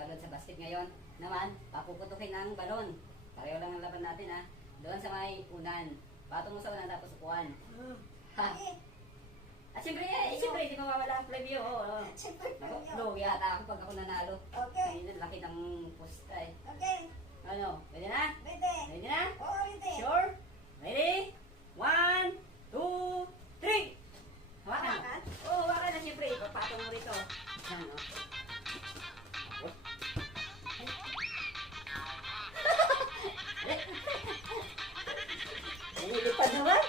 balon sa basket ngayon. Naman, papuputukin ng balon. Pareho lang ang laban natin ha. Doon sa may unan. Patong mo sa unan tapos upuan. Ha? At siyempre, hindi mawawala ang preview. Oo. Siyempre, Lugi yata ako pag ako nanalo. Okay. Ayun, laki ng pusta eh. Okay. Ano? Pwede na? Pwede. Ready na? Oo, pwede. Sure? Ready? 1, 2, 3! Hawakan. Hawakan? Oo, hawakan na siyempre. Papatong mo rito. Yan, no? Nilipad naman.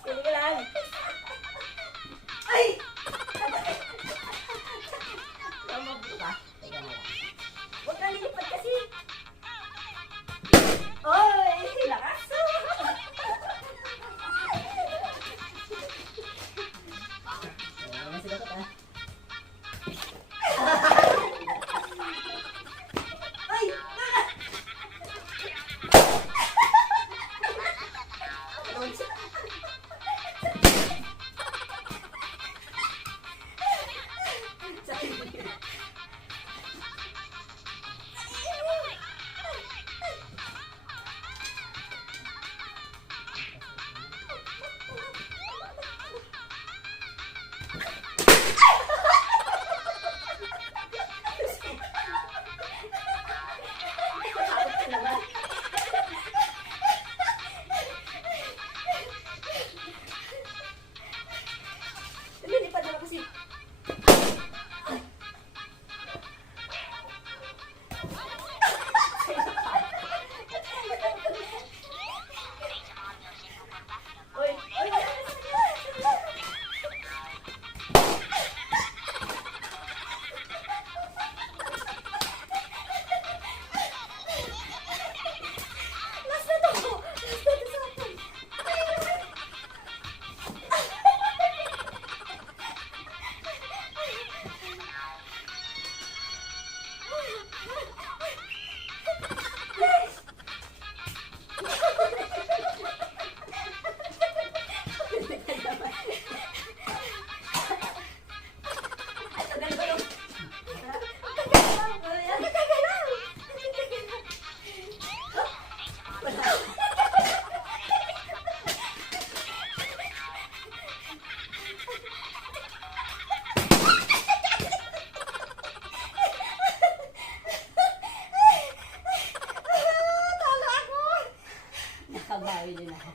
Sige ka lang. Ay! Tama po ba? Teka na lang. Huwag kang lilipad kasi. Oy! Lakas! Masila ko ta. Ay! Nilipad naman kasi. Oy! Ay! Last na to! Last na to sa akin! Nakabawi din ako.